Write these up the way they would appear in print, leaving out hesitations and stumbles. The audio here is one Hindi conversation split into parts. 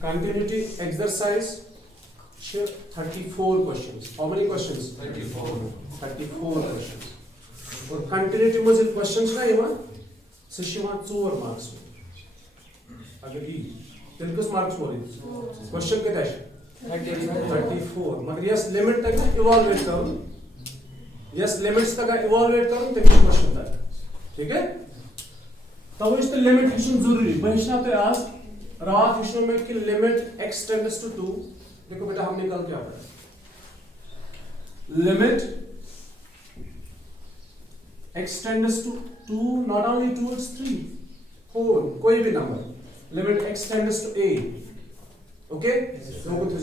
Continuity exercise 34 questions. How many questions? 34 questions. और continuity में जिन questions ना ये सिशिवान 4 marks अगर ये तिल किस marks बोली question के दाश 34 मगर यस limit तक ना evaluate करूँ यस limits तक evaluate करूँ तक question तक ठीक है तो वो इसके limit हिशन जरूरी बहिष्णा तो आज रात हिशों में कि limit x tends to 2 देखो बेटा हमने कल क्या पढ़ा limit x tends to 2 not only 2 it's 3 4 कोई भी number limit x tends to a okay लोगों को तो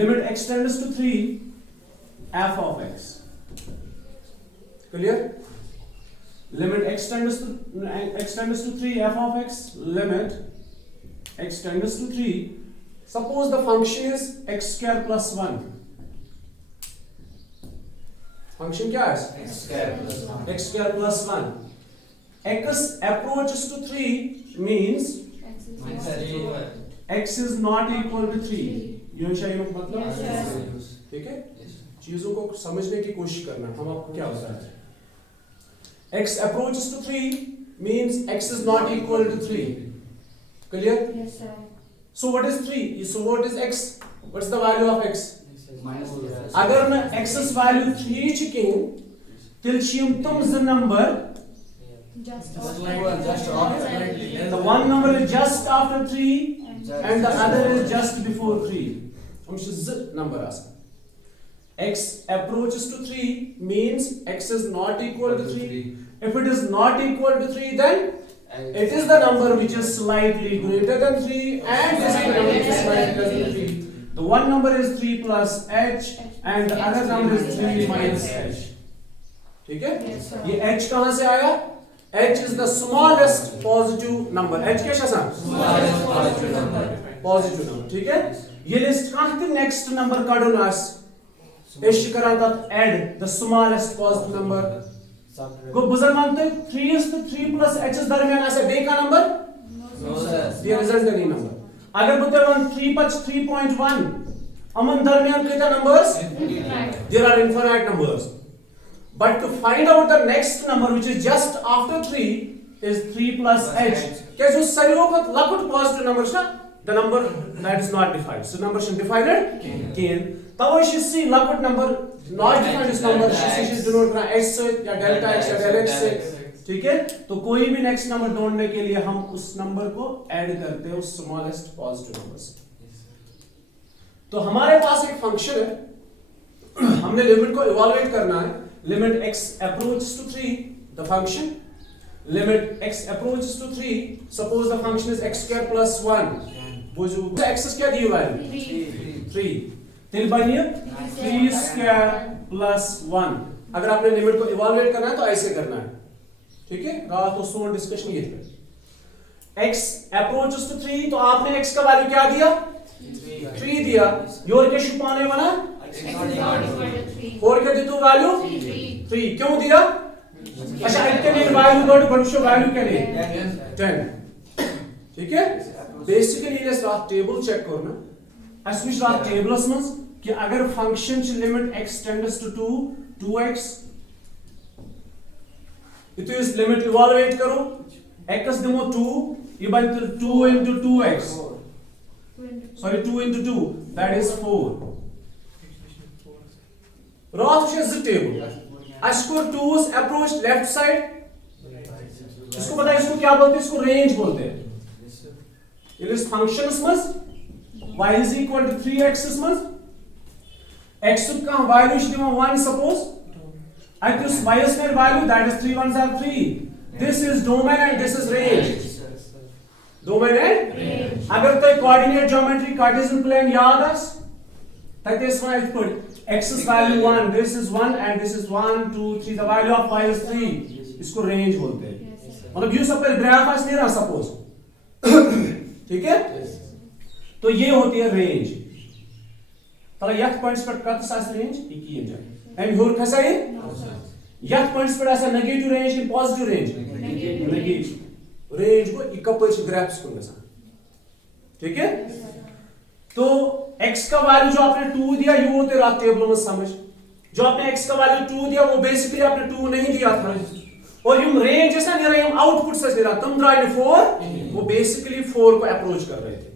limit x tends to 3 f of x clear limit x tends to 3 f of x limit x tends to 3 suppose the function is x square plus 1 function क्या है x square plus 1 x approaches to 3 means x is not equal to 3 ये मतलब ठीक है चीजों को समझने की कोशिश करना हम आपको क्या बता रहे हैं x approaches to 3 means x is not equal to 3 clear Yes, sir. so what is 3 so what is x what's the value of x minus अगर मैं x is value 3 चिकिंग तिल छियम तुम ज number Just the one number is just after 3 and the other is just before 3 हम z number आसा x approaches to 3 means x is not equal to 3 if it is not equal to 3 then it is the number which is slightly greater than 3 and this is the number which is slightly greater than 3 the one number is 3 plus h and the other number is 3 minus h ठीक है Yes, sir. ये h कहां से आया h is the smallest positive number h क्या शासा positive number ठीक है ये लिस्ट कहां थी नेक्स्ट नंबर काढून आस एश करान तत add the smallest positive number को बुजर मानते 3 is to 3 plus h is दरमियान ऐसे बे का नंबर no sir ये रिजल्ट नहीं नंबर अगर बुते 3 पच 3.1 अमन दरमियान कितना numbers there are infinite numbers but to find out the next number which is just after 3 is 3 plus h क्या जो सरियों का लकुट positive numbers ना the number that is not defined so number should defined can तब she see लकुट number not defined is number she denote ना x से या delta x या del x से ठीक है तो कोई भी नेक्स्ट नंबर ढूंढने के लिए हम उस नंबर को ऐड करते हैं उस स्मॉलेस्ट पॉजिटिव नंबर से तो हमारे पास एक फंक्शन है हमने लिमिट को इवैल्यूएट करना है limit x approaches to 3 the function limit x approaches to 3 suppose the function is x square plus 1 वो जो x क्या दी वैल्यू 3 तिल बनिए 3 square plus 1 अगर आपने लिमिट को इवैल्यूएट करना है तो ऐसे करना है ठीक है रात को सोन डिस्कशन ये थे x approaches to 3 तो आपने x का वैल्यू क्या दिया 3 दिया योर के छुपाने वाला और क्या दी तो वैल्यू 3 क्यों दिया अच्छा इतने लिए वैल्यू गॉट बंशो वैल्यू क्या लिए 10 ठीक है बेसिकली ये रात टेबल चेक करना अस्मिश रात टेबलस में कि अगर फंक्शन च limit x tends to 2x इतो इस लिमिट इवैल्यूएट करो x दिमो 2 ये बनता 2 into 2x sorry 2 into 2 that is 4 रात से z table asco 2's approach left side इसको पता है इसको क्या बोलते हैं इसको रेंज बोलते हैं इस फंक्शंस में y is equal to 3x में x का value दिमो 1 suppose at this y square value that is 3 ones are 3 this is domain and this is range domain and range अगर तो coordinate geometry cartesian plane याद है that is why I put x is value 1 this is 1 and this is 1 2 3 the value of y is 3 इसको range बोलते हैं मतलब ये सब पर ग्राफ ऐसे नहीं रहा suppose ठीक है तो ये होती है range तला यथ पॉइंट्स पर कत सास रेंज की जाए एंड होर खसा है यथ पॉइंट्स पर ऐसा नेगेटिव रेंज की पॉजिटिव रेंज नेगेटिव रेंज को इकपच ग्राफ्स को गसा ठीक है। तो x का वैल्यू जो आपने 2 दिया ये वो तेरा टेबल में समझ, जो आपने x का वैल्यू 2 दिया वो बेसिकली आपने 2 नहीं दिया था, और यम रेंज जैसा नहीं रहा, यम आउटपुट से रहा, तुम ड्राइव 4 वो बेसिकली 4 को अप्रोच कर रहे थे,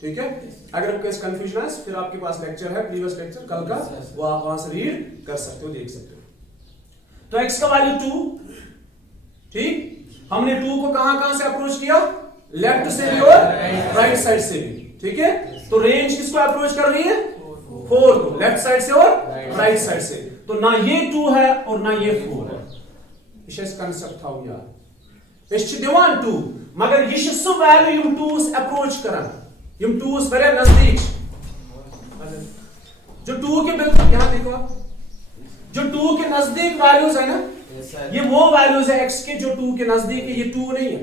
ठीक है। अगर आपको इस कंफ्यूजन है फिर आपके पास लेक्चर है, प्रीवियस लेक्चर कल का, वो आप वहां से रीड कर सकते हो, देख सकते हो। तो x का वैल्यू 2, ठीक, हमने 2 को कहां से अप्रोच किया, लेफ्ट से भी और राइट साइड से भी, ठीक है। तो रेंज किसको अप्रोच कर रही है, 4 को, लेफ्ट साइड से और राइट साइड से। तो ना ये 2 है और ना ये 4 है, ये कंसेप्ट था यार, इस दिवान 2 मगर ये सु वैल्यू यम 2 अप्रोच करन, यम 2 वाले नजदीक, जो 2 के बिल्कुल यहां देखो आप, जो 2 के नजदीक वैल्यूज है ना, ये वो वैल्यूज है x के जो 2 के नजदीक है, ये 2 नहीं है।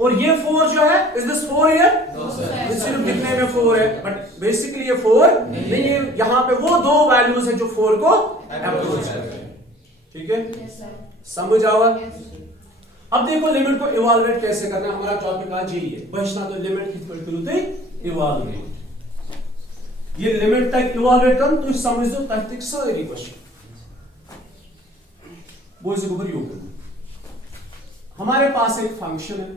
और ये 4 जो है, इज दिस 4 हियर? ये सिर्फ दिखने में 4 है, बट बेसिकली ये 4 नहीं है। यहां पे वो दो वैल्यूज है जो 4 को अप्रोच कर रहे हैं, ठीक है। समझ आवा? अब देखो लिमिट को इवैल्यूएट कैसे करना है, हमारा टॉपिक आज यही है, बचना तो लिमिट की करूते इवैल्यूएट, ये लिमिट तक इवैल्यूएट कर तो समझ दो तक सारी क्वेश्चन वो इसे ऊपर योग करना। हमारे पास एक फंक्शन है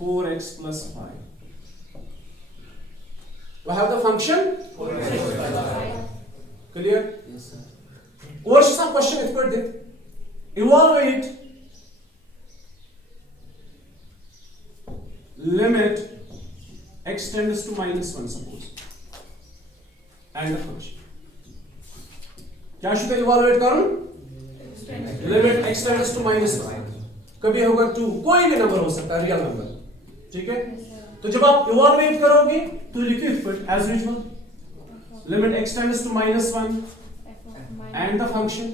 4x plus 5, we have the function 4x plus 5, clear? Yes sir. और some question expert did evaluate limit x tends to -1 suppose and the function क्या शुद्ध इवैल्यूएट करूं, लिमिट x tends to -1, कभी होगा 2, कोई भी नंबर हो सकता है, रियल नंबर, ठीक है। तो जब आप इवैल्यूएट करोगे तो लिखो equal as usual, limit x tends to -1 and the function,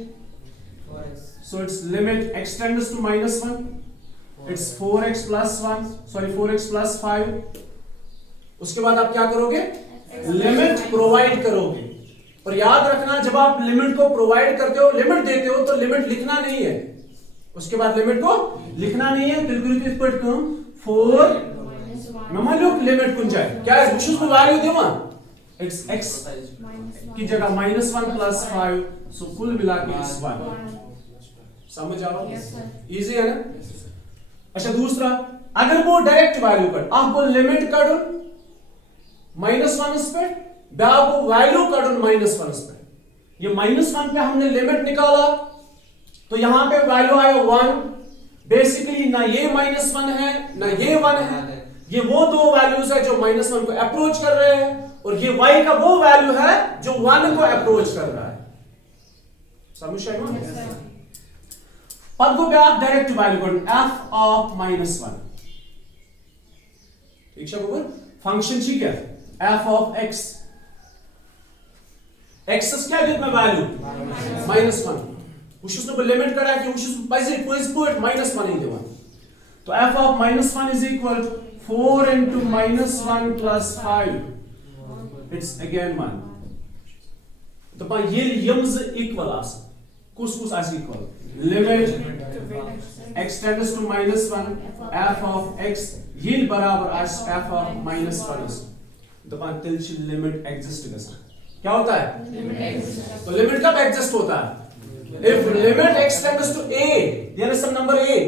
so it's limit x tends to -1, it's 4x plus 1, sorry 4x plus 5। उसके बाद आप क्या करोगे, लिमिट प्रोवाइड करोगे। और याद रखना जब आप लिमिट को प्रोवाइड करते हो, लिमिट देते हो तो लिमिट लिखना नहीं है, उसके बाद लिमिट को लिखना नहीं है, बिल्कुल इक्वल टू 4 मान लो लिमिट कुन जाए क्या है, उसको वैल्यू देवा, इट्स x की जगह -1 plus 5, सो कुल मिला के इट्स 1। समझ आओ, इजी है ना। अच्छा दूसरा, अगर वो डायरेक्ट वैल्यू कर आपको लिमिट कर -1 पे, आपको वैल्यू कर -1 पे, ये -1 पे हमने लिमिट निकाला तो यहां पे वैल्यू आया 1, बेसिकली ना ये -1 है ना ये 1 है, ये वो दो वैल्यूज है जो -1 को अप्रोच कर रहे हैं, और ये y का वो वैल्यू है जो 1 को अप्रोच कर रहा है। समझ आए? पद को आप डायरेक्ट वैल्यू कर f ऑफ -1, ठीक है बराबर, फंक्शन ठीक है f ऑफ x, x क्या दिया मैं वैल्यू -1, उसको लिमिट करा कि उसको पैसे पॉइंट -1 ही देवा, तो f of -1 is equal to 4 into -1 plus 5, it's again 1। तो पा ये यम्स इक्वल आस कुछ आस equal, limit x tends to -1 f of x ये बराबर आस f of -1, तो पा तिल लिमिट एग्जिस्ट गसा क्या होता है, तो लिमिट कब एग्जिस्ट होता है, if limit x tends to a, there is some number a,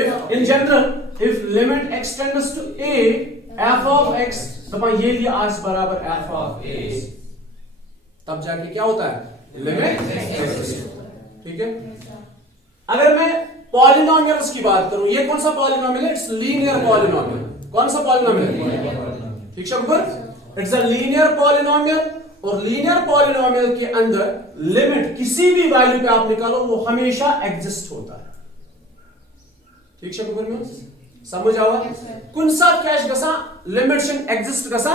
if in general if limit x tends to a f of x, तो ये लिया आज बराबर f of a, तब जाके क्या होता है, लिमिट एग्जिस्ट, ठीक है। अगर मैं पॉलिनोमियल्स की बात करूं, ये कौन सा पॉलिनोमियल है, इट्स लीनियर पॉलिनोमियल, कौन सा पॉलिनोमियल है, ठीक है ऊपर, इट्स अ लीनियर पॉलिनोमियल, और लीनियर पॉलिनोमियल के अंदर लिमिट किसी भी वैल्यू पे आप निकालो वो हमेशा एग्जिस्ट होता है, ठीक है ऊपर में समझ आवा, कौन सा कैश गसा लिमिट शन एग्जिस्ट गसा,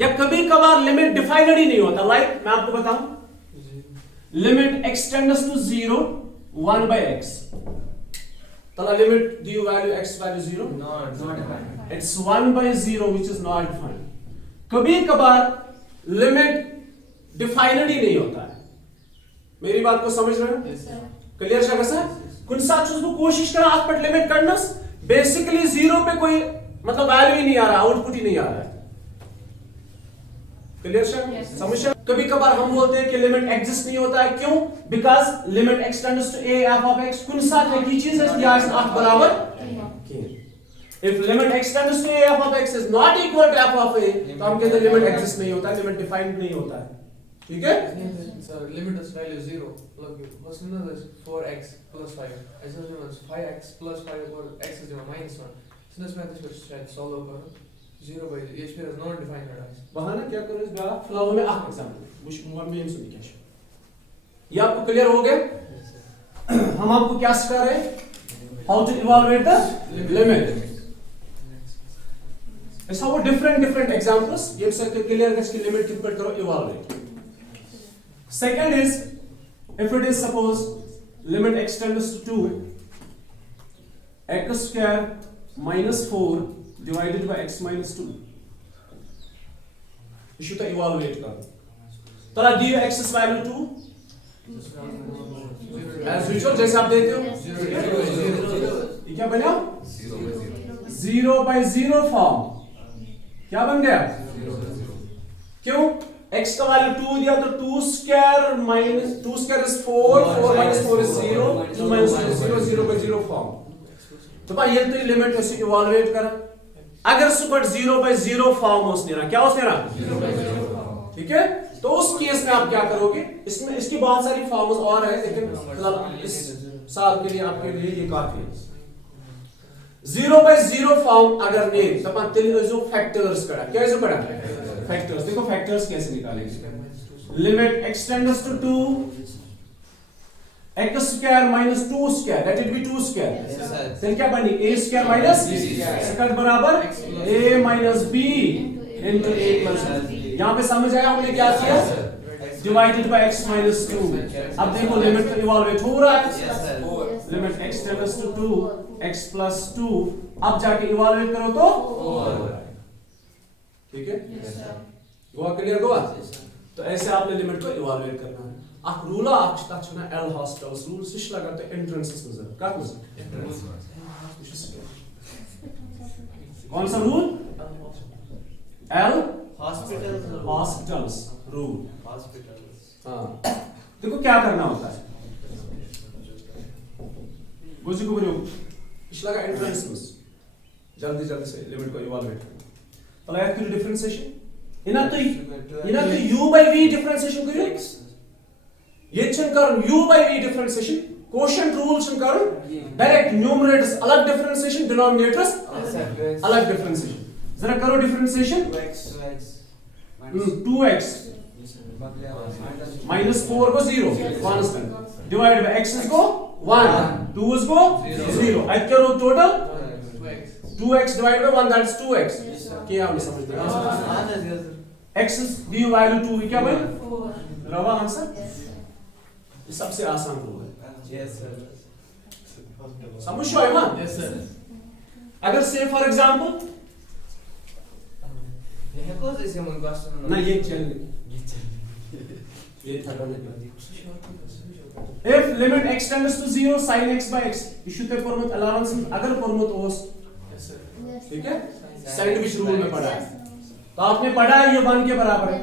या कभी कभार लिमिट डिफाइनड ही नहीं होता, लाइक मैं आपको बताऊं, limit x tends to 0 1 by x, तला limit due value x value 0 not defined, it's 1 by 0 which is not defined। कभी कभार लिमिट डिफाइनड ही नहीं होता है, मेरी बात को समझ रहे हो, क्लियर है कैसा, कुछ साथ उसको कोशिश करा आप पर लिमिट करना, बेसिकली 0 पे कोई मतलब वैल्यू ही नहीं आ रहा, आउटपुट ही नहीं आ रहा है। Clear Yes. समस्या? कभी कभार हम बोलते हैं कि लिमिट एग्जिस्ट नहीं होता है, क्यों? Because limit x tends to A F of x कुन साथ है की चीज है या आठ बराबर के। If limit x tends to A F of X is not equal to F of A, तो हम कहते हैं लिमिट एग्जिस्ट नहीं होता, लिमिट डिफाइंड नहीं होता है। ठीक है? So limit is value 0. Look, what's another is 4x plus 5. As soon as 5x plus 5 or x is given minus 1. So this math is solve over 0 by h is not defined as. वहां ना क्या करो इस बार फिलहाल में आख एग्जांपल मुश्किल में सुन क्या है। ये आपको क्लियर हो गया? हम आपको क्या सिखा रहे हैं? How to evaluate the limit. ऐसा वो डिफरेंट एग्जांपल्स ये सब क्लियर है कि लिमिट कितना करो evaluate. Second is, if it is suppose limit x tends to 2, x square minus 4 divided by x minus 2. Issue तो evaluate कर। तो ला दियो x is value 2, as usual जैसे आप देते हो। ये क्या बना? 0 by 0 फॉर्म। क्या बन गया? क्यों? x का वैल्यू 2 दिया तो 2 square minus 2 square is 4, 4 minus 4 is 0, 2 minus 2 is 0, 0 by 0 form. तो भाई ये तो लिमिट ऐसे इवैल्यूएट कर। अगर सुपर 0 by 0 फॉर्म उसने रहा, क्या उसने रहा? 0 by 0 फॉर्म। ठीक है? तो उस केस में आप क्या करोगे? इसमें इसकी बहुत सारी फॉर्म्स और है, लेकिन मतलब इस साल के लिए आपके लिए ये काफी है। 0 by 0 फॉर्म अगर नहीं तो अपन तिल जो फैक्टर्स करा, क्या जो करा? फैक्टर्स। देखो फैक्टर्स कैसे निकालेंगे। Limit x tends to 2 x square minus 2 square, let it be 2 square, फिर क्या बनी? a square minus b square बराबर a minus b into a plus b। यहां पे समझ आया हमने क्या किया? Divided by x minus 2। अब देखो लिमिट तो इवैल्यूएट हो रहा है। Limit x tends to 2 x plus 2, अब जाके इवैल्यूएट करो तो ठीक है? गोवा क्लियर गोवा? तो ऐसे आपने लिमिट को इवैल्यूएट करना है। आप रूल आप छना एल हॉस्टल्स रूल सिश लगाते एंट्रेंसेस में जरा का कौन सा रूल? L hospitals rule. हाँ देखो क्या करना होता है। बुझी को बोलो इश लगा एंट्रेंस में जल्दी से लिमिट को इवैल्यूएट करना। तो लाइक करो डिफरेंशिएशन इना तो u by v डिफरेंशिएशन करो। ये चन कर u by v differentiation, quotient rule चन कर डायरेक्ट न्यूमरेटर्स अलग डिफरेंशिएशन, डिनोमिनेटर्स अलग डिफरेंशिएशन। जरा करो डिफरेंशिएशन 2x minus 4 को 0 कांस्टेंट डिवाइड बाय x को 1, 2 को 0। अब करो total 2x divided by 1 that is 2x। क्या हमने समझ लिया? x is दी वैल्यू 2 क्या बन? रवा आंसर। ये सबसे आसान रूल है। Yes sir. समझ रहे हो ना? Yes sir. अगर से फॉर एग्जांपल ये कौन से हम क्वेश्चन ना ये चल ये था if limit x tends to 0 sin x by x issue पे परमत अलाउंस अगर परमत ओस ठीक है सैंडविच रूल में पढ़ा है तो आपने पढ़ा है ये 1 के बराबर है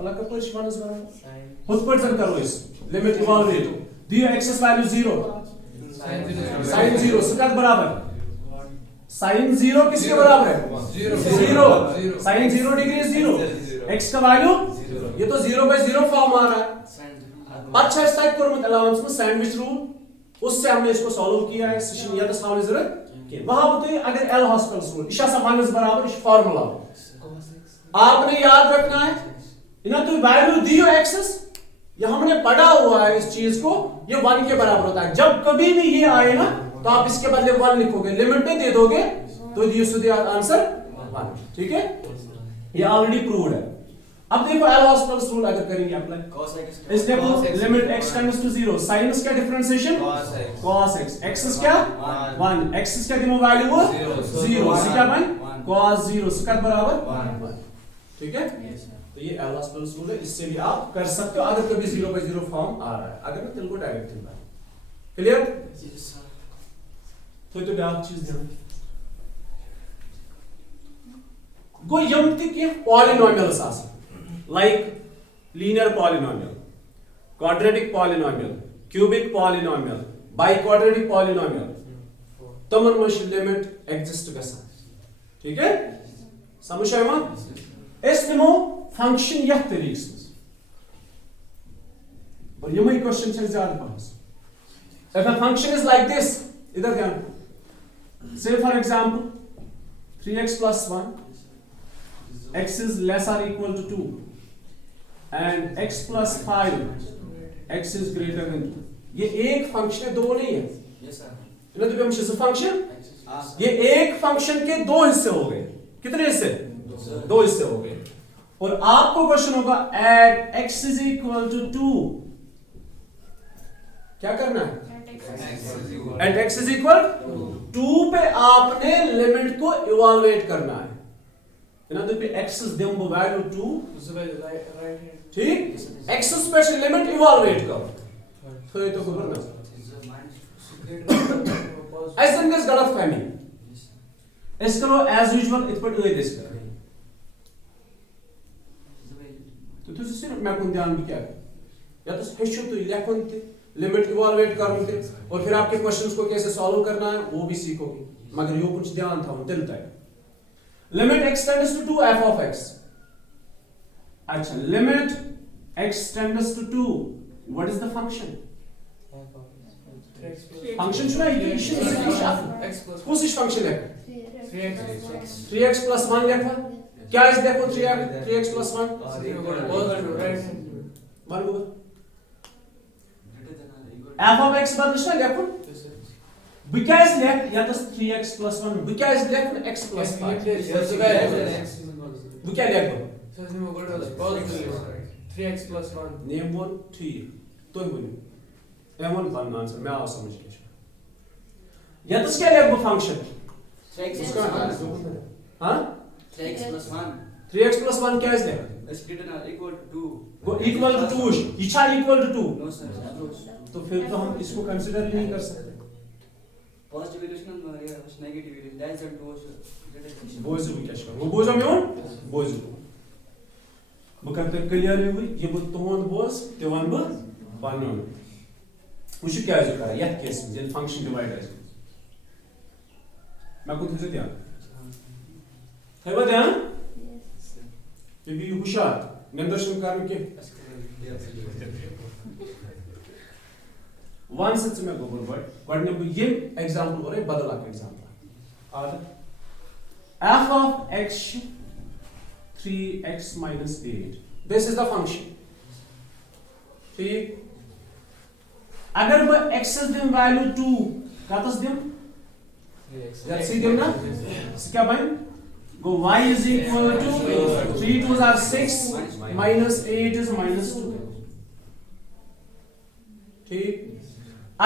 अलग का कुछ 1 बराबर खुद पर जब करो इस लिमिट इवैल्यूएट दियो x वैल्यू 0 sin 0 इसका बराबर sin 0 किसके बराबर है 0 sin 0 डिग्री 0 x का वैल्यू ये तो 0 by 0 फॉर्म आ रहा है। अच्छा इस टाइप को अलाउंस में सैंडविच रूल उससे हमने इसको सॉल्व किया है सेशन या तो सामने जरूरत के वहां बताइए अगर एल हॉस्पिटल रूल इशा समानस बराबर इस फार्मूला आपने याद रखना है इना तो वैल्यू दियो एक्सेस ये हमने पढ़ा हुआ है इस चीज को ये 1 के बराबर होता है। जब कभी भी ये आए ना तो आप इसके बदले 1 लिखोगे लिमिट में दे दोगे तो दियो सुदे आंसर 1। ठीक है ये ऑलरेडी प्रूव्ड है। अब देखो एल हॉस्पिटल रूल अगर करेंगे अप्लाई इस देखो limit x tends to 0 sin का डिफरेंशिएशन cos x x क्या 1 x क्या दिनो वैल्यू वो 0 सी क्या बन cos 0 इसका बराबर 1। ठीक है तो ये एल हॉस्पिटल रूल है इससे भी आप कर सकते हो अगर कभी 0 by 0 फॉर्म आ रहा है अगर मैं तिल को डायरेक्ट लिखा क्लियर तो डार्क चीज देना गो यम ति polynomials like linear polynomial, quadratic polynomial, cubic polynomial, biquadratic polynomial, तमन मश लिमिट एग्जिस्ट गसान। ठीक है, समझ आया? इस निमो फंक्शन यह तरीके से और यही क्वेश्चन से ज्यादा पास। If a function is like this, इधर ध्यान, say for example 3x plus 1, x is less or equal to 2 and x plus 5, x is greater than 2। ये एक फंक्शन है, दो नहीं है। Yes sir। फंक्शन, ये एक फंक्शन के दो हिस्से हो गए। कितने हिस्से? दो हिस्से हो गए। और आपको क्वेश्चन होगा at x is equal to 2 क्या करना है? At x is equal 2 पे आपने लिमिट को इवैल्यूएट करना है। x is dim value 2, ठीक? x स्पेशल लिमिट इवैल्यूएट करो। तो ये तो खबर ना ऐसे इनके गलत फहमी इस करो एज यूजुअल इत पर ये दिस कर तो सिर्फ मैं कौन ध्यान भी क्या या तो हेशो तो लेखन थे लिमिट इवैल्यूएट करन थे और फिर आपके क्वेश्चंस को कैसे सॉल्व करना है वो भी सीखोगे, मगर यो कुछ ध्यान था दिल तक। Limit x tends to 2 f of x, अच्छा limit x tends to 2, what is the function? Function शुना इक्वेशन कौन सी फंक्शन है? 3x plus 1 लिखा क्या इस देखो 3x plus 1 f of x बदलना लिखो बिकॉज़ लेख या तो 3x plus 1 बिकॉज़ लेख x plus 5 वो क्या लिखो 3x plus 1 नेम वन 3 तो ही एवन बनना आंसर मैं आओ समझ के या तो क्या लिखो फंक्शन 3x हां 3x plus 1 3x plus 1 क्या है is greater than or equal to 2 वो इक्वल टू 2 इच्छा इक्वल टू 2 no sir तो फिर तो हम इसको कंसीडर ही नहीं कर सकते। positive equation number या negative equation less than 2 बोझ भी क्या कर वो बोझ में हूं बोझ वो करते क्लियर है ये वो तोन बोझ ते वन ब पानो वो क्या है जो यह केस में फंक्शन डिवाइड है मैं कुछ से ध्यान है बता ये भी होशियार निदर्शन कारण के वन सच में गोबर वर्ड ने ये एग्जांपल हो रहा है बदला का एग्जांपल और f of x 3x minus 8 this is the function ठीक अगर मैं x दिम वैल्यू 2 क्या तस दिम let's see दिम ना क्या बन go y is equal to 3 2s are 6 minus 8 is minus 2 ठीक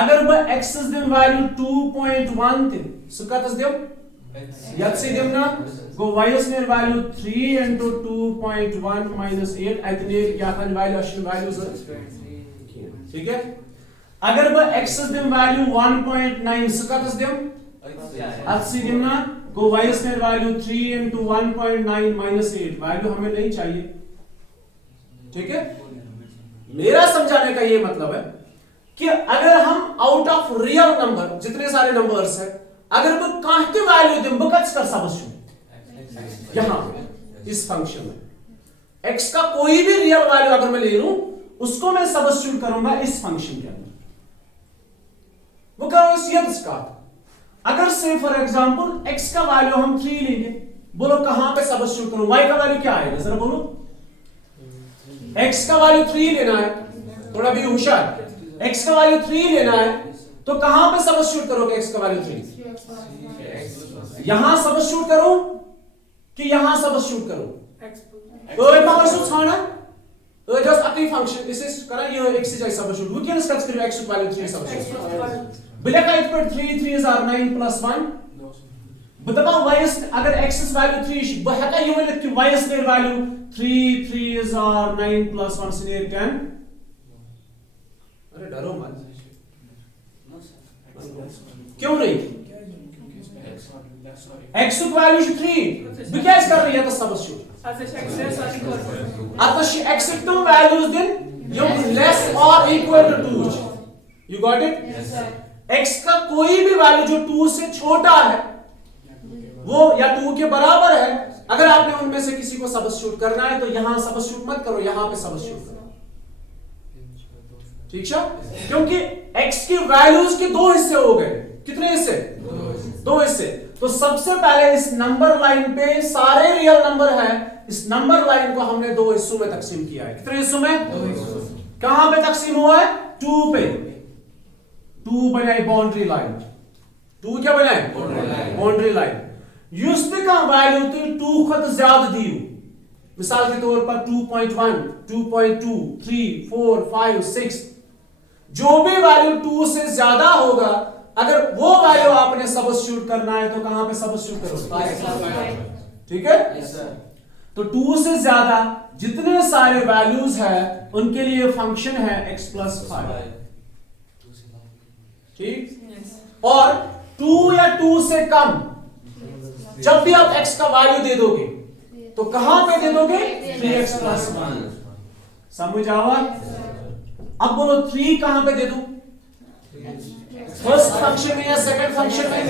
अगर मैं x दिम वैल्यू 2.1 थे सो क्या तस दिम याद से दिम ना go y is near value 3 into 2.1 minus 8 इतने या kan value अशन वैल्यूज ठीक है अगर मैं x दिम वैल्यू 1.9 सो क्या तस दिम अच्छी दिम ना go y is near value 3 into 1.9 minus 8 value हमें नहीं चाहिए। ठीक है मेरा समझाने का ये मतलब है कि अगर हम आउट ऑफ रियल नंबर जितने सारे नंबर्स हैं अगर मैं कांटे वैल्यू दें बकच कर सबसे यहां इस फंक्शन में x का कोई भी रियल वैल्यू अगर मैं ले लूं उसको मैं सब्स्टिट्यूट करूंगा इस फंक्शन के अंदर वो करो इस यंस का अगर से फॉर एग्जांपल x का वैल्यू हम 3 लेंगे बोलो कहां पे सब्स्टिट्यूट करूं y का वैल्यू क्या आएगा जरा बोलो x का वैल्यू 3 लेना है थोड़ा भी होशियार x का वैल्यू 3 लेना है तो कहां पे सब्स्टिट्यूट करोगे x का वैल्यू 3 यहां सब्स्टिट्यूट करो कि यहां सब्स्टिट्यूट करो ओए पावर सो छाना ओए जस्ट अपनी फंक्शन दिस इज करा ये x से जाए सब्स्टिट्यूट वी कैन स्केच करो x वैल्यू 3 सब्स्टिट्यूट बिला का इट पर 3 3 are 9 plus 1 बता y is अगर x is value 3 बहका ये वाले कि y is their value 3 3 are 9 plus 1 से 10 अरे डरो मत क्यों नहीं x की वैल्यू 3 बह क्या कर रही है सबस्टिट्यूट अतः x तम वैल्यूज दिन यम लेस और equal to 2 you got it Yes, sir. x का कोई भी वैल्यू जो 2 से छोटा है वो या 2 के बराबर है, अगर आपने उनमें से किसी को सबस्टिट्यूट करना है तो यहां सबस्टिट्यूट मत करो, यहां पे सबस्टिट्यूट करो, ठीक है? क्योंकि x की वैल्यूज के दो हिस्से हो गए। कितने हिस्से? दो हिस्से। तो सबसे पहले इस नंबर लाइन पे सारे रियल नंबर है, इस नंबर लाइन को हमने दो हिस्सों में तकसीम किया है। कितने हिस्सों में? कहां पे तकसीम हुआ है? 2 पे। 2 बनाई बाउंड्री लाइन। 2 क्या बनाए? Boundary line. उस पे का वैल्यू तो 2 खत ज्यादा दी, मिसाल के तौर पर 2.1, 2.2, 3, 4, 5, 6, जो भी वैल्यू 2 से ज्यादा होगा, अगर वो वैल्यू आपने सबस्टिट्यूट करना है तो कहां पे सबस्टिट्यूट करो? ठीक है? तो 2 से ज्यादा जितने सारे वैल्यूज है उनके लिए फंक्शन है x + 5, ठीक? और 2 या 2 से कम जब भी आप x का वैल्यू दे दोगे तो कहां पे दे दोगे? 3x + 1। समझ आवा? अब बोलो 3 कहां पे दे दूं? फर्स्ट फंक्शन में या सेकंड फंक्शन में?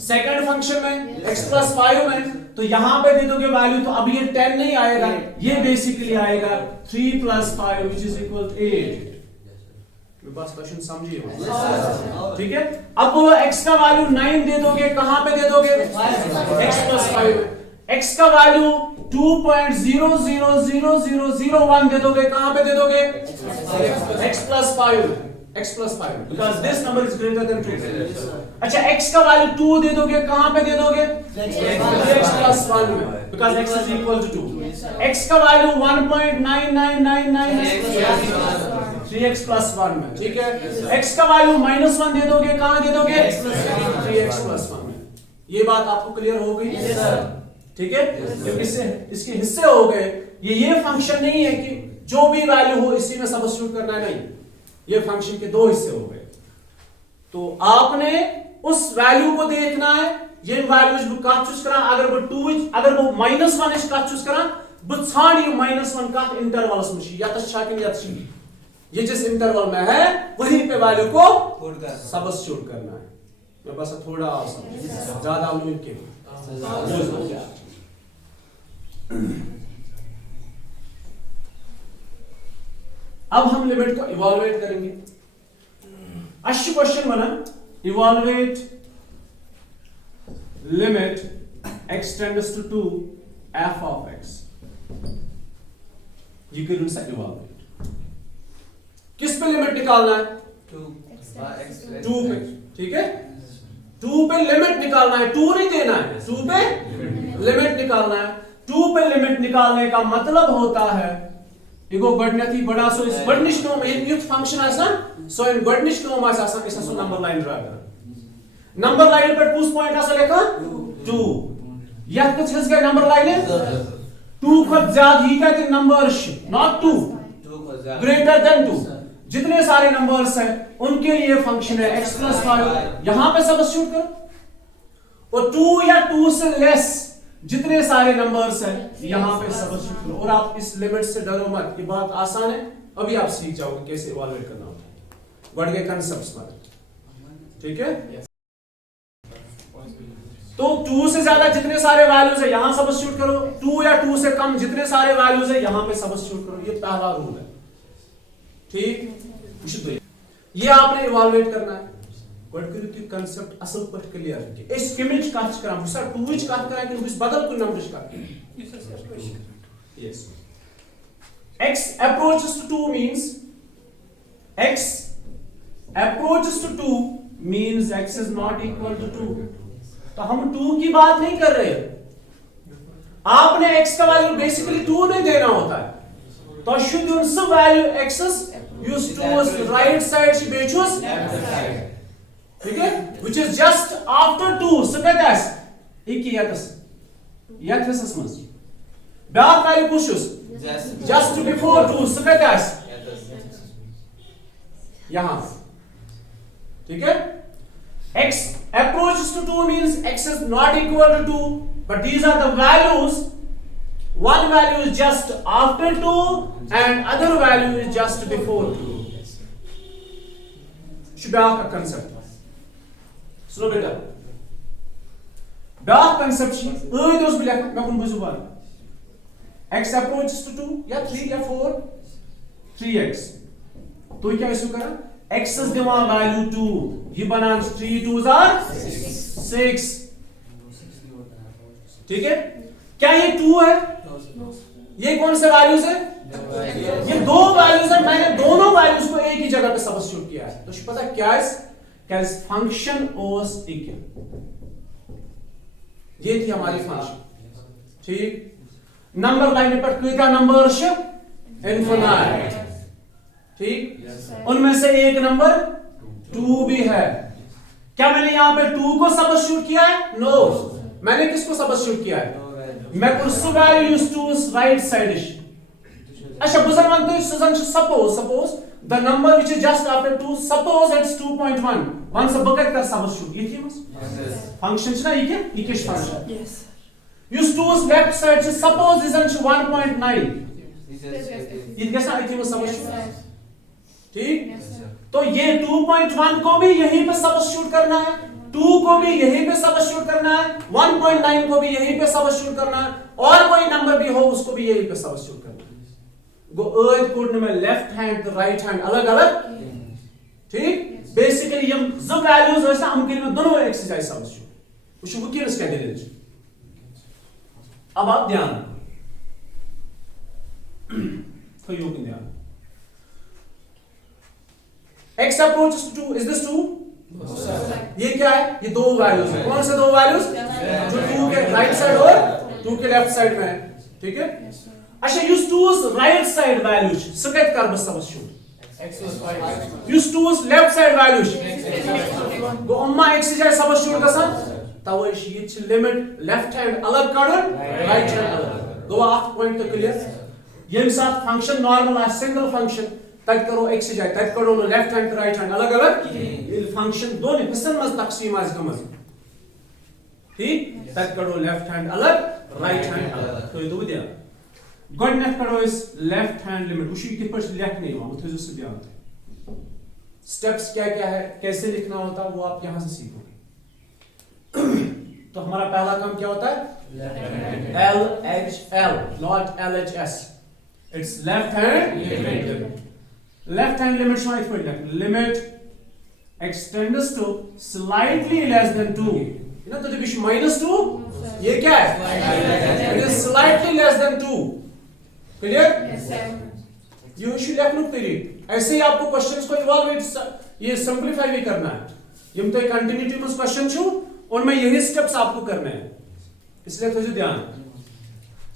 सेकंड फंक्शन में x + 5 में। तो यहां पे दे दोगे वैल्यू तो अब ये 10 नहीं आएगा, ये बेसिकली आएगा 3 + 5 which is equal to 8। बस क्वेश्चन समझिए, ठीक है? अब बोलो x का वैल्यू 9 दे दोगे, कहां पे दे दोगे? x + 5 में। x का वैल्यू 2.000001 दे दोगे, कहां पे दे दोगे? x + 5, x + 5, because this number is greater than 2। अच्छा, x का वैल्यू 2 दे दोगे, कहां पे दे दोगे? x + 1 में, because x is equal to 2। x का वैल्यू 1.9999 3x + 1 में, ठीक है? x का वैल्यू -1 दे दोगे, कहां दे दोगे? 3x + 1 में। ये बात आपको क्लियर हो गई? ठीक है? जब इसके हिस्से हो गए, ये फंक्शन नहीं है कि जो भी वैल्यू हो इसी में सबस्टिट्यूट करना है, नहीं, ये फंक्शन के दो हिस्से हो गए। तो आपने उस वैल्यू को देखना है, ये वैल्यूज कत चूज करा, अगर वो 2 अगर वो -1 कत चूज करा, बह छाड़ ये -1 कत इंटरवल्स में या ये जिस इंटरवल में है वहीं पे वैल्यू को सबस्टिट्यूट करना है। मैं बस थोड़ा ज्यादा मुमकिन अब हम लिमिट को इवैल्यूएट करेंगे। अच्छी क्वेश्चन बना, evaluate limit x tends to 2 f of x। ये करूं सा इवैल्यूएट, किस पे लिमिट निकालना है? 2 पे, ठीक है? 2 पे लिमिट निकालना है, 2 नहीं देना है, 2 पे लिमिट निकालना है। 2 पे लिमिट निकालने का मतलब होता है इगो गडनथी बड़ा सो इस गडनिश नो में युक्त फंक्शन आसान सो इन गडनिश नो में आसान इस सो नंबर लाइन ड्रा कर नंबर लाइन पर 2 पॉइंट आसान लिखा 2 यह कुछ हिस्से का नंबर लाइन है 2 को ज्यादा ही का नंबर नॉट 2 ग्रेटर देन 2। जितने सारे नंबर्स हैं उनके लिए फंक्शन है x + 5, यहां पे सबस्टिट्यूट करो, और 2 या 2 से लेस जितने सारे नंबर्स हैं यहां पे सबस्टिट्यूट करो। और आप इस लिमिट से डरो मत, ये बात आसान है, अभी आप सीख जाओगे कैसे इवैल्यूएट करना होता है, बढ़ गए कांसेप्ट्स पर, ठीक है? तो 2 से ज्यादा जितने सारे वैल्यूज है यहां सबस्टिट्यूट करो, 2 या 2 से कम जितने सारे वैल्यूज है यहां पे सबस्टिट्यूट करो। ये पहला रूल है, ठीक? ये आपने इवैल्यूएट करना है। गड करू कि कांसेप्ट असल पर क्लियर कि इस किमिच कत करा बिसा 2 विच कत करा कि बिस बदल कुन नंबर कत। Yes, x approaches to 2 means x approaches to 2 means x is not equal to 2। तो हम 2 की बात नहीं कर रहे, आपने x का वैल्यू बेसिकली 2 नहीं देना होता है, तो शुद्ध उनसे value x use 2 right side से बेचुस, ठीक है? which is just after 2 सकतास एक यथस मस ब्याक वैल्यू कुछ just before 2 सकतास यहां, ठीक है? x approaches to 2 means x is not equal to 2, but these are the values. One value is just after 2 and other value is just before 2. Shubha concept. Slow beta. Dark concept. Those black. X approaches to 2 या 3 या 4 3x. तो क्या इसको करा? X is given value 2. ये बना 3 2s are 6. ठीक है? क्या ये 2 है? ये कौन से वैल्यूज है? ये दो वैल्यूज है. मैंने दोनों वैल्यूज को एक ही जगह पे सब्स्टिट्यूट किया है. तो पता क्या है? फंक्शन ओस इक्वल. ये थी हमारी फंक्शन. ठीक. नंबर लाइन पर कितना नंबर इनफिनाइट. ठीक. उनमें से एक नंबर 2 भी है. क्या मैंने यहां पे 2 को सब्स्टिट्यूट किया है? नो. मैंने किसको सब्स्टिट्यूट किया है? मैं कुछ value use to right side. अच्छा बुजुर्ग तो suppose the number which is just after 2 suppose it's 2.1 one से बकत कर सब्स्टिट्यूट. ये थी मस फंक्शन ना ये के function. Yes. Use 2's left side से suppose isn't 1.9. ये कैसा आई थी वो समझ. ठीक. तो ये 2.1 को भी यहीं पे सब्स्टिट्यूट करना है, 2 को भी यहीं पे सब्स्टिट्यूट करना है, 1.9 को भी यहीं पे सब्स्टिट्यूट करना है, और कोई नंबर भी हो उसको भी यहीं पे सब्स्टिट्यूट करना है. गो अर्थ कोड में लेफ्ट हैंड तो राइट हैंड अलग अलग. ठीक. बेसिकली हम जो वैल्यूज है ना हम के लिए दोनों एक्सरसाइज सब्स्टिट्यूट उस वो किस कैंडिडेट. अब आप ध्यान तो योग ध्यान. X approaches to 2. Is this 2? ये क्या है? ये दो वैल्यूज है. कौन से दो वैल्यूज? जो 2 के राइट साइड और 2 के लेफ्ट साइड में है. ठीक है. अच्छा use 2's right side values सकत कर बस substitute. X plus 5. Use 2's left side values go अम्मा x से सब्स्टिट्यूट गसन. तवे ये लिमिट लेफ्ट हैंड अलग कड़न राइट हैंड अलग. गो आप पॉइंट तो क्लियर. ये साथ फंक्शन नॉर्मल है सिंगल फंक्शन तक करो x से जाए तक करो लेफ्ट हैंड राइट हैंड अलग अलग. ये फंक्शन दोनों हिस्सन में तकसीम आज कम. ठीक. तक करो लेफ्ट हैंड अलग राइट हैंड अलग. तो ये दो दिया गॉडनेट करो इस लेफ्ट हैंड लिमिट उसी के पर लिखने हुआ वो तो से ध्यान दे. स्टेप्स क्या क्या है कैसे लिखना होता है वो आप यहां से सीखोगे. तो हमारा पहला काम क्या होता है? LHL not LHS. It's left hand limit. Left hand limit show it like limit extends to slightly less than 2. You know तो जब -2 ये क्या है? It is slightly less than 2. Clear? Yes, sir. You should have looked at it. ऐसे ही आपको क्वेश्चंस को इवॉल्व ये सिंपलीफाई भी करना है. ये तो एक कंटिन्यूटी में क्वेश्चन छू उनमें यही स्टेप्स आपको करने हैं. इसलिए थोड़ा ध्यान.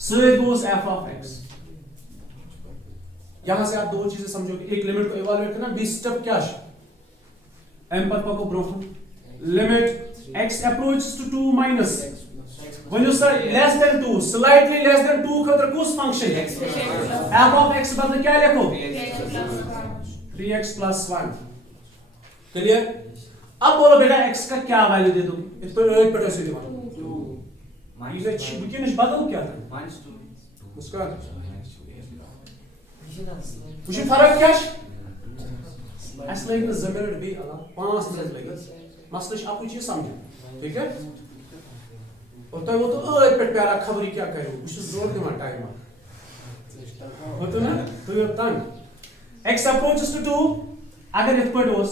So it goes f of x. यहां से आप दो चीजें समझोगे. एक लिमिट को इवैल्यूएट करना. बी स्टेप क्या है? m पर को broken limit x approaches to 2 minus when you say less than 2 slightly less than 2 खतर कुछ फंक्शन f of x बदले क्या लिखो? 3x plus 1. क्लियर. अब बोलो बेटा x का क्या वैल्यू दे दोगे? इस पर 8 पर ऐसे दिमाग 2 माइनस बिगिनिश बदल क्या था? -2 उसका मुझे फर्क क्या है? असली में जमीन भी अलग 5 मिनट लगेगा. मसला आपको चीज समझो. ठीक है. और तो वो तो 8 पर प्यारा खबरी क्या करो उस जोर के टाइम होतो ना तो ये तंग x approaches to 2 अगर इस पर दोस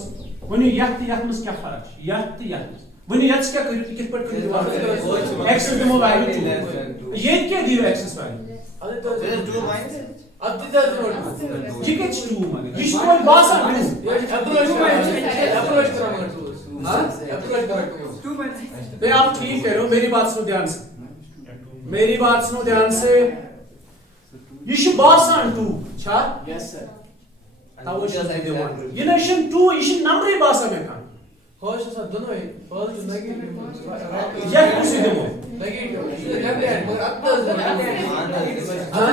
वनी यात में क्या फर्क है? यात वनी यात क्या करियो किस पर करियो x दिमो वैल्यू 2 ये क्या दियो x वैल्यू अरे तो 2 माइनस अब दिदा जोड़ जी के 2 माने ये कोई बात नहीं. अप्रोच करो 2. हां अप्रोच करो 2 माइनस. नहीं आप ठीक कह रहे हो. मेरी बात सुनो ध्यान से. मेरी बात सुनो ध्यान से. ये शु बासान 2 छा. Yes sir. ताऊ जैसे दे वन ये नशन 2 ये नंबर ही बासा में का होश सर दोनों है पॉजिटिव नेगेटिव या कुछ देमो नेगेटिव लेफ्ट हैंड मगर अब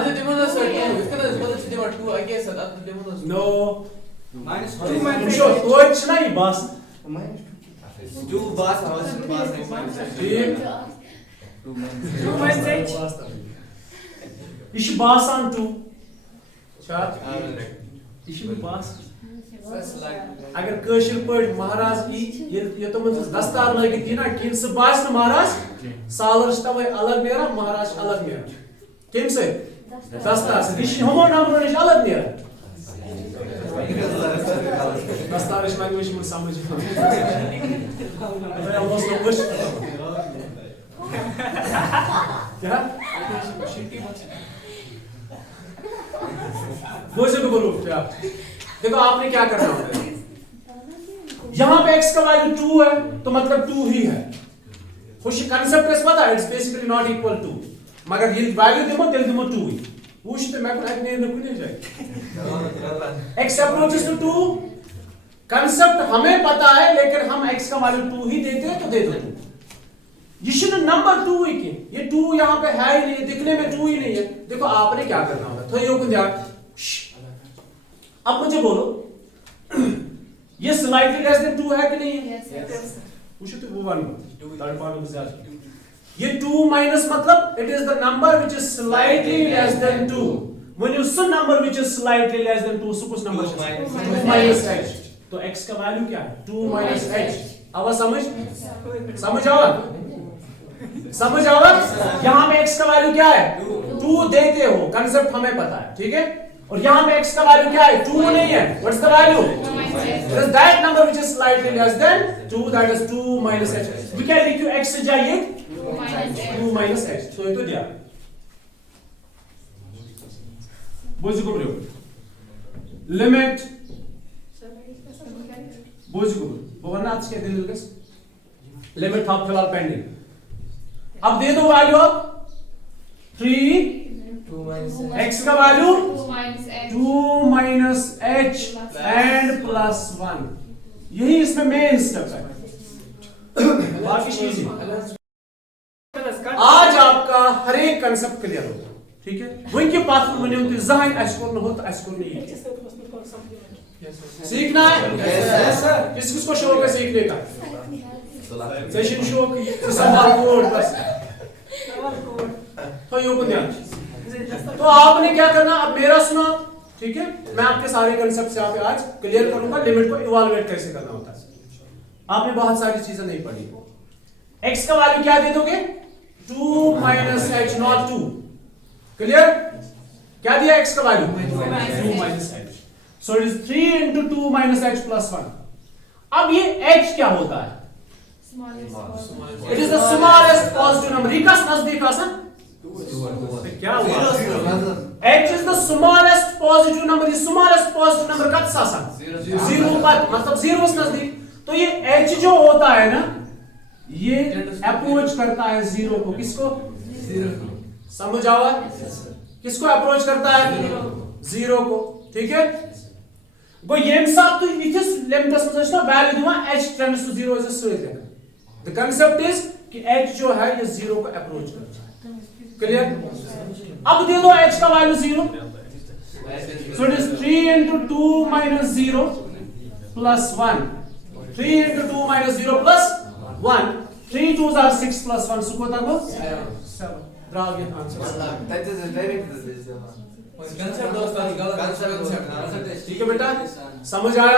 तो डेमोनस सर इसका पॉजिटिव डेमो 2 आई गेस सर अब डेमोनस नो -2 शो तो इतना ही बास 2 bus house bus next time. ठीक 2 months. ये छ बासान 2 छा ये छ बास अगर कशिर पट महाराज की ये तो मतलब दस्तार लगे थी ना किन से बास न महाराज सालर तवे अलग नेरा महाराज अलग नेरा किन से दस्तार से ये हमो नंबर ने अलग नेरा दस्तार इस लैंग्वेज में समझ मैं ऑलमोस्ट नो कुछ क्या मुझे को बोलो क्या देखो आपने क्या करना होता है यहां पे x का वैल्यू 2 है तो मतलब 2 ही है खुशी कांसेप्ट इस पता it's basically not equal to मगर ये वैल्यू देखो तेल दिमो 2 ही पूछते मैं को नहीं नहीं जाए x अप्रोचेस टू 2 कांसेप्ट हमें पता है लेकिन हम x का वैल्यू 2 ही देते हैं तो दे दो 2 ये शुड नंबर 2 ही की ये 2 यहां पे है ही नहीं दिखने में 2 ही नहीं है देखो आपने क्या करना होगा तो ये को ध्यान अब मुझे बोलो ये स्लाइटली लेस देन 2 है कि नहीं है पूछो तो वो वन थर्ड पार्ट में ज्यादा ये 2 माइनस मतलब it is the number which is slightly less than 2 when you see number which is slightly less than 2 so कुछ नंबर 2 माइनस h तो x का वैल्यू क्या है 2 माइनस h आवा समझ आवा यहां पे x का वैल्यू क्या है 2 देते हो कांसेप्ट हमें पता है ठीक है और यहां पे x का वैल्यू क्या है 2 नहीं है what's the value it is that number which is slightly less than 2 that is 2 minus h we can लिख x से जाइए 2 minus h तो ये तो दिया बोझ को बोलो लिमिट बोझ को वो वरना आज के दिन लगे लिमिट था फिलहाल पेंडिंग अब दे दो वैल्यू 3 2 minus x का value 2 minus 2 minus h h and plus 1 यही इसमें मेन स्टेप है बाकी चीज आज आपका हर एक कांसेप्ट क्लियर होगा ठीक है वहीं के पास में मैंने उनके जहां एस्कोर न हो तो एस्कोर नहीं है सीखना है यस सर किस किस को शौक है सीखने का सेशन शौक सवाल कोड बस तो यो को ध्यान तो आपने क्या करना अब मेरा सुना ठीक है मैं आपके सारे कांसेप्ट यहाँ पे आज क्लियर करूंगा लिमिट को इवैल्यूएट कैसे करना होता है आपने बहुत सारी चीजें नहीं पढ़ी x का वैल्यू क्या दे दोगे 2 minus h not 2 क्लियर क्या दिया x का value 2 minus h so it is 3 into 2 minus h plus 1 अब ये h क्या होता है it is the smallest positive number रिकास नजदीक आसन क्या हुआ h is the smallest positive number the smallest positive number कत सासन 0 पर मतलब 0 से नजदीक तो ये h जो होता है ना ये अप्रोच करता है 0 को किसको 0 को समझ आवा किसको अप्रोच करता है 0 को ठीक है गो येम साथ तो इथिस लिमिटस में ना वैल्यू दुआ h tends to 0 is so the concept is कि h जो है ये 0 को अप्रोच करता है क्लियर अब दे दो h का value 0 so it is 3 into 2 minus 0 plus 1 3 into 2 minus 0 plus 1 3 2s are 6 plus 1 so kota go 7 draw again answer that is direct concept दोस्तों गलत कंसेप्ट ठीक है बेटा समझ आया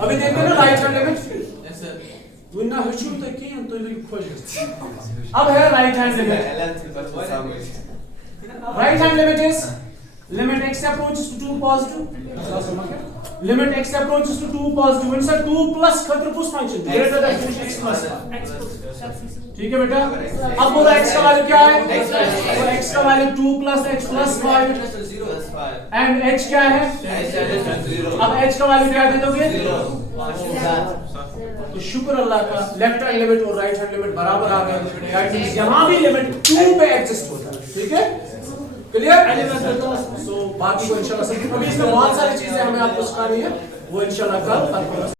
अभी देखते हैं ना right hand limit yes sir तू ना हचू तो की तो ये खोज अब है right hand limit right hand limit is limit x approaches to 2 positive limit x approaches to 2 positive when sir 2 plus खतर push function greater than x plus ठीक है बेटा अब बोला x का वैल्यू क्या है x का value 2 plus x plus 5 and h क्या है अब h का वैल्यू क्या दे दोगे तो शुक्र अल्लाह का लेफ्ट हैंड लिमिट और राइट हैंड लिमिट बराबर आ गए दैट मींस यहां भी लिमिट 2 पे एग्जिस्ट होता है ठीक है क्लियर सो बाकी को इंशाल्लाह अभी इसमें बहुत सारी चीजें हमें आपको सिखानी है वो इंशाल्लाह कल